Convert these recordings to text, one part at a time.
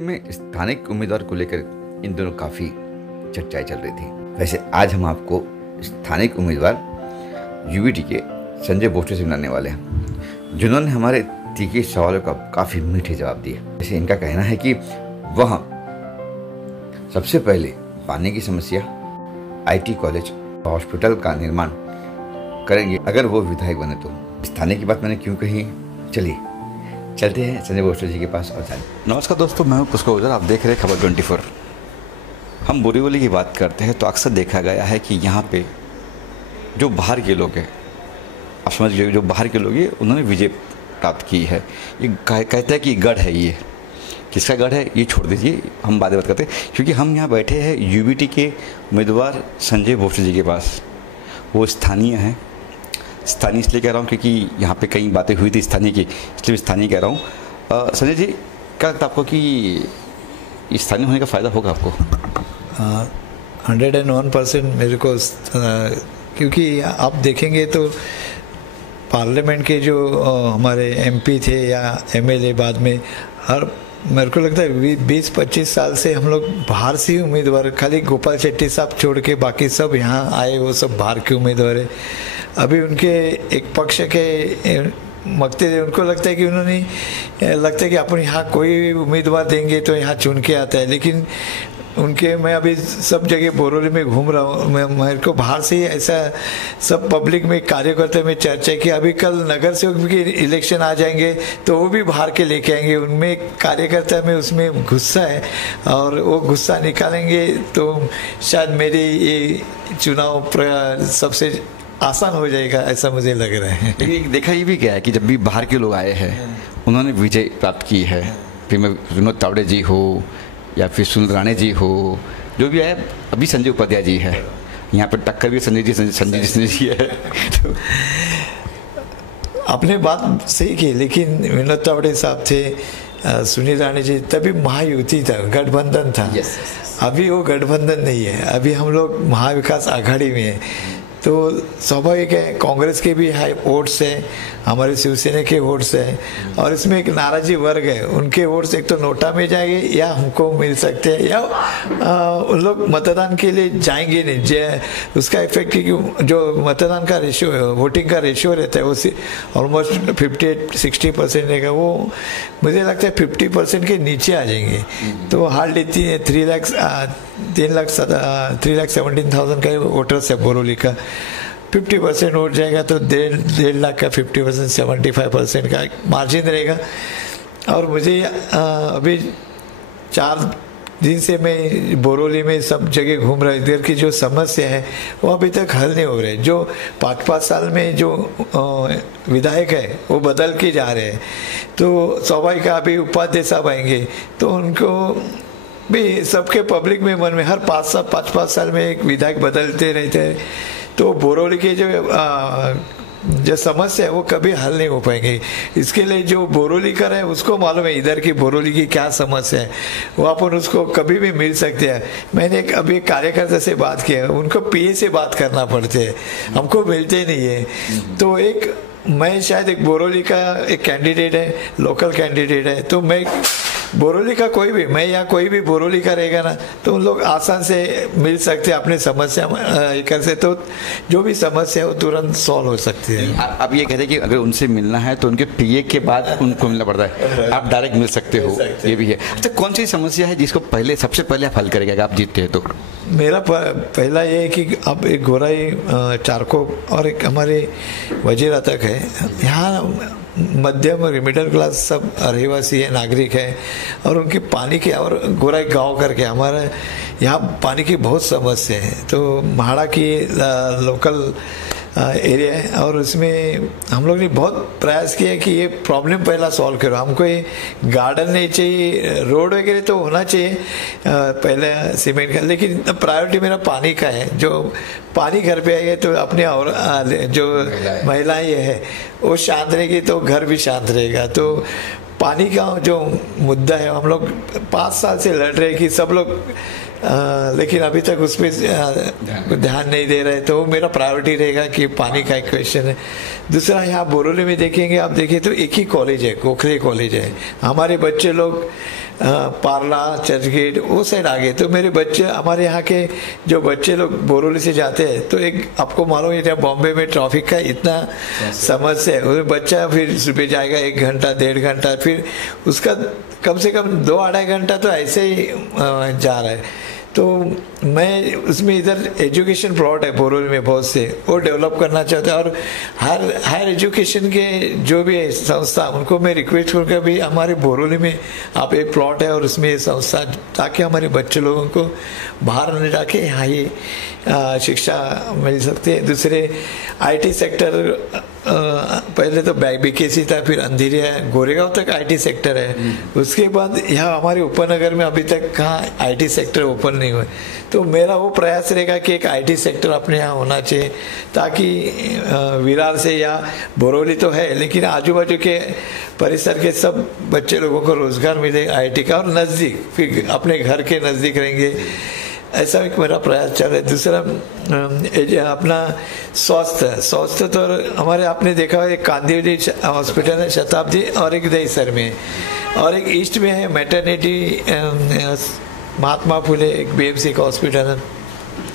में स्थानिक उम्मीदवार को लेकर इन दोनों काफ़ी चर्चाएं चल रही थी। वैसे आज हम आपको स्थानिक उम्मीदवार यूबीटी के संजय भोसले से मिलाने वाले हैं, जिन्होंने हमारे तीखे सवालों का काफ़ी मीठे जवाब दिए। वैसे इनका कहना है कि वह सबसे पहले पानी की समस्या, आईटी कॉलेज, हॉस्पिटल का निर्माण करेंगे अगर वो विधायक बने तो। स्थानीय की बात मैंने क्यों कही, चलिए चलते हैं संजय भोसले जी के पास और जाने। नमस्कार दोस्तों, मैं हूं पुष्कर गुर्जर, आप देख रहे हैं खबर 24। हम बोरीवली की बात करते हैं तो अक्सर देखा गया है कि यहाँ पे जो बाहर के लोग हैं, आप समझ लीजिए जो बाहर के लोग हैं, उन्होंने विजय प्राप्त की है। ये कहते हैं कि गढ़ है, ये किसका गढ़ है ये छोड़ दीजिए, हम बात करते हैं क्योंकि हम यहाँ बैठे हैं यूबीटी के उम्मीदवार संजय भोसले जी के पास। वो स्थानीय हैं। स्थानीय इसलिए कह रहा हूँ क्योंकि यहाँ पे कई बातें हुई थी स्थानीय की, इसलिए स्थानीय कह रहा हूँ। संजय जी, क्या लगता है आपको कि स्थानीय होने का फ़ायदा होगा आपको? 101% मेरे को, क्योंकि आप देखेंगे तो पार्लियामेंट के जो हमारे एमपी थे या एमएलए बाद में, हर मेरे को लगता है 20-25 साल से हम लोग बाहर से ही उम्मीदवार, खाली गोपाल शेट्टी साहब छोड़ के बाकी सब यहाँ आए, वो सब बाहर के उम्मीदवार है। अभी उनके एक पक्ष के मकते थे, उनको लगता है कि उन्होंने लगता है कि अपन यहाँ कोई उम्मीदवार देंगे तो यहाँ चुन के आता है, लेकिन उनके मैं अभी सब जगह बोरोली में घूम रहा हूँ, मेरे को बाहर से ही ऐसा सब पब्लिक में कार्यकर्ता में चर्चा है कि अभी कल नगर सेवक के इलेक्शन आ जाएंगे तो वो भी बाहर के लेके आएंगे। उनमें कार्यकर्ता में उसमें गुस्सा है और वो गुस्सा निकालेंगे तो शायद मेरी ये चुनाव सबसे आसान हो जाएगा, ऐसा मुझे लग रहा है। लेकिन देखा ये भी क्या है कि जब भी बाहर के लोग आए हैं उन्होंने विजय प्राप्त की है, फिर मैं विनोद तावड़े जी हो या फिर सुनील राणे जी हो, जो भी है, अभी संजय उपाध्याय जी है, यहाँ पर टक्कर भी संजय जी है। तो आपने बात सही की, लेकिन विनोद तावड़े साहब थे, सुनील राणे जी, तभी महायुति था, गठबंधन था। अभी वो गठबंधन नहीं है, अभी हम लोग महाविकास आघाड़ी में है। तो स्वाभाविक है कांग्रेस के भी हाई वोट्स है, हमारे शिवसेना के वोट्स है, और इसमें एक नाराजी वर्ग है, उनके वोट्स एक तो नोटा में जाएंगे या हमको मिल सकते हैं या उन लोग मतदान के लिए जाएंगे नहीं। उसका इफेक्ट कि जो मतदान का रेशियो, वोटिंग का रेशियो रहता है वो ऑलमोस्ट 58-60% रहेगा, वो मुझे लगता है 50% के नीचे आ जाएंगे। तो हार्डली 3,17,000 का वोटर्स है बोरोली का, 50% वोट जाएगा तो 1.5 लाख का 50%, 75% का मार्जिन रहेगा। और मुझे अभी 4 दिन से मैं बोरोली में सब जगह घूम रहा हूँ, इधर की जो समस्या है वो अभी तक हल नहीं हो रहे। जो 5-5 साल में जो विधायक है वो बदल के जा रहे हैं, तो स्वाभाविक अभी उपाध्याय साहब आएंगे तो उनको भी सबके पब्लिक में मन में हर 5-5 साल में एक विधायक बदलते रहते हैं, तो बोरोली के जो समस्या है वो कभी हल नहीं हो पाएंगे। इसके लिए जो बोरोली कर है उसको मालूम है इधर की बोरोली की क्या समस्या है, वो अपन उसको कभी भी मिल सकते हैं। मैंने अभी एक कार्यकर्ता से बात किया, उनको पीए से बात करना पड़ते है, हमको मिलते नहीं है। तो एक मैं शायद एक बोरोली का एक कैंडिडेट है, लोकल कैंडिडेट है, तो मैं बोरोली का कोई भी, मैं या कोई भी बोरोली का रहेगा ना, तो उन लोग आसान से मिल सकते हैं, अपने समस्या कर से, तो जो भी समस्या है वो तुरंत सॉल्व हो सकती है। आप ये कहते हैं कि अगर उनसे मिलना है तो उनके पीए के बाद उनको मिलना पड़ता है, आप डायरेक्ट मिल सकते हो, ये भी है। अच्छा, कौन सी समस्या है जिसको सबसे पहले आप हल करेंगे अगर आप जीतते हैं तो? मेरा पहला ये है कि अब एक गोराई चारको और एक हमारे वजीरा तक है, यहाँ मध्यम और मिडिल क्लास सब रहवासी है, नागरिक है, और उनके पानी के, और गोराई गांव करके हमारे यहाँ पानी की बहुत समस्या है। तो म्हाड़ा की लोकल एरिया है, और उसमें हम लोग ने बहुत प्रयास किया कि ये प्रॉब्लम पहला सॉल्व करो। हमको ये गार्डन नहीं चाहिए, रोड वगैरह तो होना चाहिए पहले सीमेंट का, लेकिन प्रायोरिटी मेरा पानी का है। जो पानी घर पे आएगा तो अपने और जो महिलाएं है वो शांत रहेगी तो घर भी शांत रहेगा। तो पानी का जो मुद्दा है हम लोग 5 साल से लड़ रहे कि सब लोग लेकिन अभी तक उस पर ध्यान नहीं दे रहे, तो मेरा प्रायोरिटी रहेगा कि पानी का एक क्वेश्चन है। दूसरा, यहाँ बोरोली में देखेंगे आप, देखिए तो एक ही कॉलेज है, गोखले कॉलेज है। हमारे बच्चे लोग पार्ला, चर्चगेट वो साइड आ गए। तो मेरे बच्चे, हमारे यहाँ के जो बच्चे लोग बोरोली से जाते हैं, तो एक आपको मालूम है जब बॉम्बे में ट्रैफिक का इतना समस्या है, उसमें बच्चा फिर सुबह जाएगा 1 घंटा 1.5 घंटा, फिर उसका कम से कम 2-2.5 घंटा तो ऐसे ही जा रहा है। तो मैं उसमें इधर एजुकेशन प्लॉट है बोरोली में बहुत से, वो डेवलप करना चाहता है। और हायर एजुकेशन के जो भी है संस्था, उनको मैं रिक्वेस्ट करूँगा भी हमारे बोरोली में आप एक प्लॉट है और उसमें ये संस्था, ताकि हमारे बच्चे लोगों को बाहर न जाके यहाँ ही शिक्षा मिल सकती है। दूसरे आईटी सेक्टर, पहले तो बीकेसी था, फिर अंधेरिया, गोरेगांव तक आईटी सेक्टर है। उसके बाद यहाँ हमारे उपनगर में अभी तक कहाँ आईटी सेक्टर ओपन नहीं हुए। तो मेरा वो प्रयास रहेगा कि एक आईटी सेक्टर अपने यहाँ होना चाहिए, ताकि विरार से या बोरोली तो है, लेकिन आजू बाजू के परिसर के सब बच्चे लोगों को रोजगार मिले आईटी का, और नज़दीक, फिर अपने घर के नज़दीक रहेंगे। ऐसा एक मेरा प्रयास चल रहा है। दूसरा अपना स्वास्थ्य तो हमारे आपने देखा है, एक कांदिवली हॉस्पिटल है शताब्दी, और एक दहीसर में, और एक ईस्ट में है मैटरनिटी महात्मा फुले, एक बीएमसी का हॉस्पिटल है।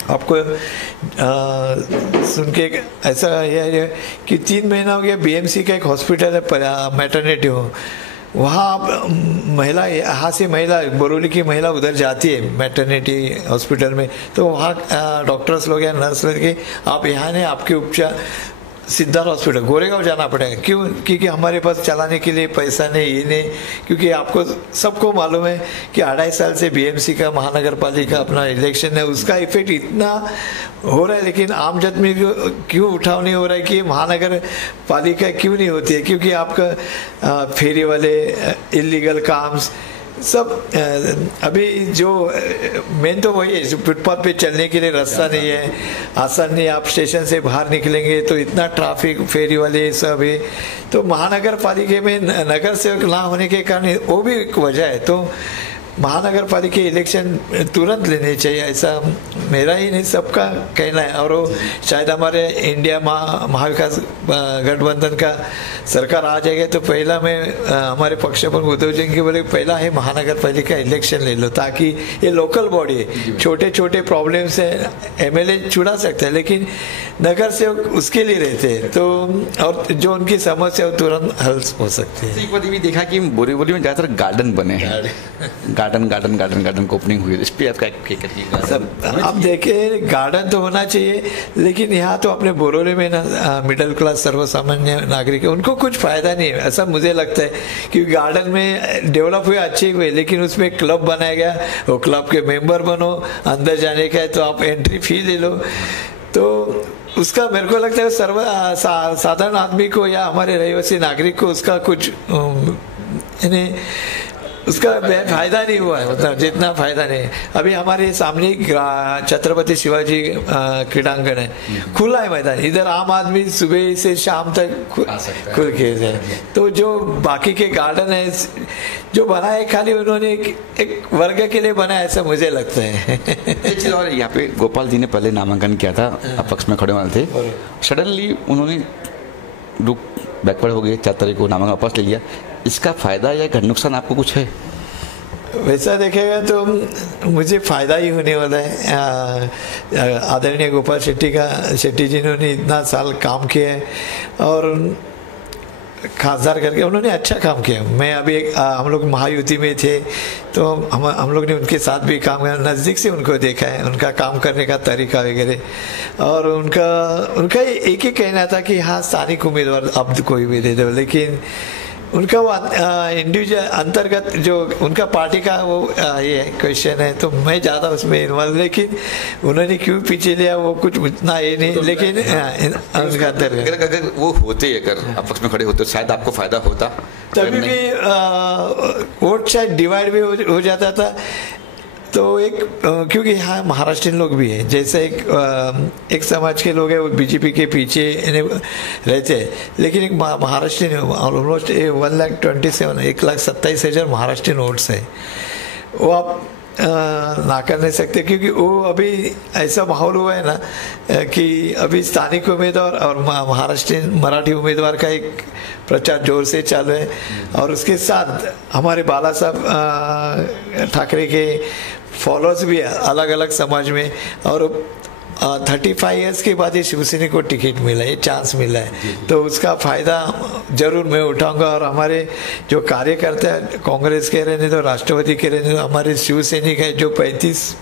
आपको सुन के ऐसा है कि 3 महीना हो गया, बीएमसी का एक हॉस्पिटल है मैटरनिटी हो, वहाँ आप महिला, यहाँ से महिला, बोरोली की महिला उधर जाती है मैटरनिटी हॉस्पिटल में, तो वहाँ डॉक्टर्स लोग या नर्स लोग के आप यहाँ ने आपके उपचार सिद्धार्थ हॉस्पिटल गोरेगांव जाना पड़ेगा। क्यों? क्योंकि हमारे पास चलाने के लिए पैसा नहीं, ये नहीं, क्योंकि आपको सबको मालूम है कि 2.5 साल से बीएमसी का महानगर पालिका अपना इलेक्शन है, उसका इफेक्ट इतना हो रहा है, लेकिन आम जनता में क्यों उठाव नहीं हो रहा है कि महानगर पालिका क्यों नहीं होती है? क्योंकि आपका फेरी वाले इलीगल काम सब, अभी जो मेन तो वही है, फुटपाथ पे चलने के लिए रास्ता नहीं है, आसान नहीं, आप स्टेशन से बाहर निकलेंगे तो इतना ट्रैफिक, फेरी वाले सब है। तो महानगर पालिका में नगर सेवक ना होने के कारण वो भी एक वजह है। तो महानगर पालिका इलेक्शन तुरंत लेने चाहिए, ऐसा मेरा ही नहीं सबका कहना है। और वो शायद हमारे इंडिया महाविकास गठबंधन का सरकार आ जाएगा तो पहला मैं हमारे पक्ष पर उद्धव जी के बोले पहला है महानगर पालिका इलेक्शन ले लो, ताकि ये लोकल बॉडी है, छोटे छोटे प्रॉब्लम से एमएलए चुना सकते हैं, लेकिन नगर सेवक उसके लिए रहते हैं, तो और जो उनकी समस्या तुरंत हल हो सकती है। एक बार ये भी देखा कि बोरीवली में ज़्यादातर गार्डन बने हैं, गार्डन को ओपनिंग हुई, इस पे आपका सब आप देखे, गार्डन तो होना चाहिए, लेकिन यहाँ तो अपने बोरोली में ना मिडिल क्लास सर्वसामान्य नागरिक है, उनको कुछ फायदा नहीं है, ऐसा मुझे लगता है। क्योंकि गार्डन में डेवलप हुए, अच्छे हुए, लेकिन उसमें क्लब बनाया गया, वो क्लब के मेंबर बनो, अंदर जाने का है तो आप एंट्री फी ले लो, तो उसका मेरे को लगता है साधारण आदमी को या हमारे रहवासी नागरिक को उसका कुछ उसका फायदा नहीं हुआ है, मतलब जितना फायदा नहीं। अभी हमारे सामने छत्रपति शिवाजी क्रीडांगण है, खुला है मैदान, इधर आम आदमी सुबह से शाम तक खुल के है। तो जो बाकी के गार्डन है जो बना है, खाली उन्होंने एक वर्ग के लिए बना है, ऐसा मुझे लगता है। और यहाँ पे गोपाल जी ने पहले नामांकन किया था, अपक्ष में खड़े वाले थे, सडनली उन्होंने बैकवर्ड हो गए, 4 तारीख को नामांकन वापस ले लिया। इसका फायदा या नुकसान आपको कुछ है? वैसा देखेगा तो मुझे फ़ायदा ही होने वाला है। आदरणीय गोपाल शेट्टी जी ने इतना साल काम किया है और खासदार करके उन्होंने अच्छा काम किया। मैं अभी हम लोग महायुति में थे तो हम लोग ने उनके साथ भी काम किया, नज़दीक से उनको देखा है, उनका काम करने का तरीका वगैरह। और उनका एक ही कहना था कि हाँ स्थानिक उम्मीदवार अब कोई भी दे दो, लेकिन उनका वो इंडिविजुअल अंतर्गत जो उनका पार्टी का वो ये क्वेश्चन है, तो मैं ज़्यादा उसमें इन्वॉल्व, लेकिन उन्होंने क्यों पीछे लिया वो कुछ उतना ये नहीं, लेकिन उनका अंतर्गत अगर वो होते, अगर आपस में खड़े होते शायद आपको फायदा होता, तभी भी वोट शायद डिवाइड भी हो जाता था। तो एक क्योंकि यहाँ महाराष्ट्रीयन लोग भी हैं, जैसे एक समाज के लोग हैं वो बीजेपी के पीछे रहते हैं, लेकिन एक महाराष्ट्रीयन ऑलमोस्ट 1,27,000 1,27,000 महाराष्ट्रीयन वोट्स है, वो आप ना कर नहीं सकते, क्योंकि वो अभी ऐसा माहौल हुआ है ना कि अभी स्थानिक उम्मीदवार और महाराष्ट्र मराठी उम्मीदवार का एक प्रचार जोर से चालू है, और उसके साथ हमारे बाला साहब ठाकरे के फॉलोअर्स भी अलग अलग समाज में, और 35 इयर्स के बाद ये शिवसेना को टिकट मिला, ये चांस मिला है, तो उसका फ़ायदा जरूर मैं उठाऊंगा। और हमारे जो कार्यकर्ता हैं, कांग्रेस के रहने दो, राष्ट्रवादी के रहने दो, हमारे शिवसैनिक है जो 35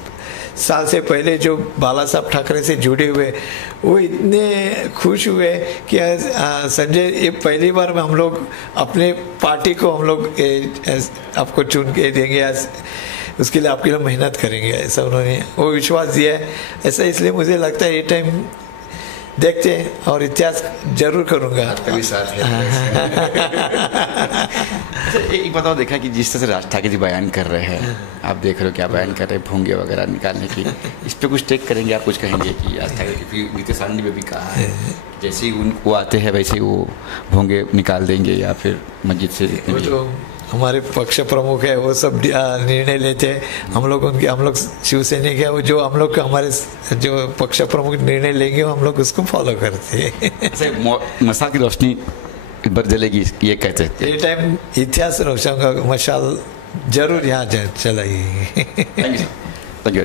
साल से पहले जो बाला साहब ठाकरे से जुड़े हुए, वो इतने खुश हुए कि संजय ये पहली बार में हम लोग अपने पार्टी को हम लोग आपको चुन के देंगे, उसके लिए आपके लिए मेहनत करेंगे, ऐसा उन्होंने वो विश्वास दिया है। ऐसा इसलिए मुझे लगता है ये टाइम देखते हैं और इतिहास जरूर करूँगा। कभी साथ है। एक बताओ, देखा कि जिस तरह से राज ठाकरे जी बयान कर रहे हैं, आप देख रहे हो क्या बयान कर रहे हैं, भोंगे वगैरह निकालने की, इस पे कुछ टेक करेंगे आप? कुछ कहेंगे कि राज ठाकरे नीतीश आनंद ने भी कहा है जैसे ही उनको आते हैं वैसे ही वो भोंगे निकाल देंगे या फिर मस्जिद से? जो हमारे पक्ष प्रमुख है वो सब निर्णय लेते हैं, हम लोग शिवसैनिक है, वो जो हम लोग हमारे जो पक्ष प्रमुख निर्णय लेंगे वो हम लोग उसको फॉलो करते हैं। मशाल की रोशनी बर जलेगी ये कहते हैं। ये टाइम इतिहास रोशन का मशाल जरूर यहाँ चलाएगी। Thank you.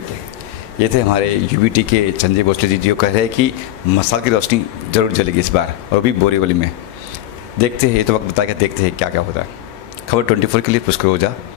ये थे हमारे यूबीटी के संजय भोसले जी, जो कह रहे हैं कि मशाल की रोशनी जरूर जलेगी इस बार, और भी बोरीवली में। देखते हैं, ये तो वक्त बता के देखते हैं क्या क्या होता है। खबर 24 के लिए पुष्कर ओझा।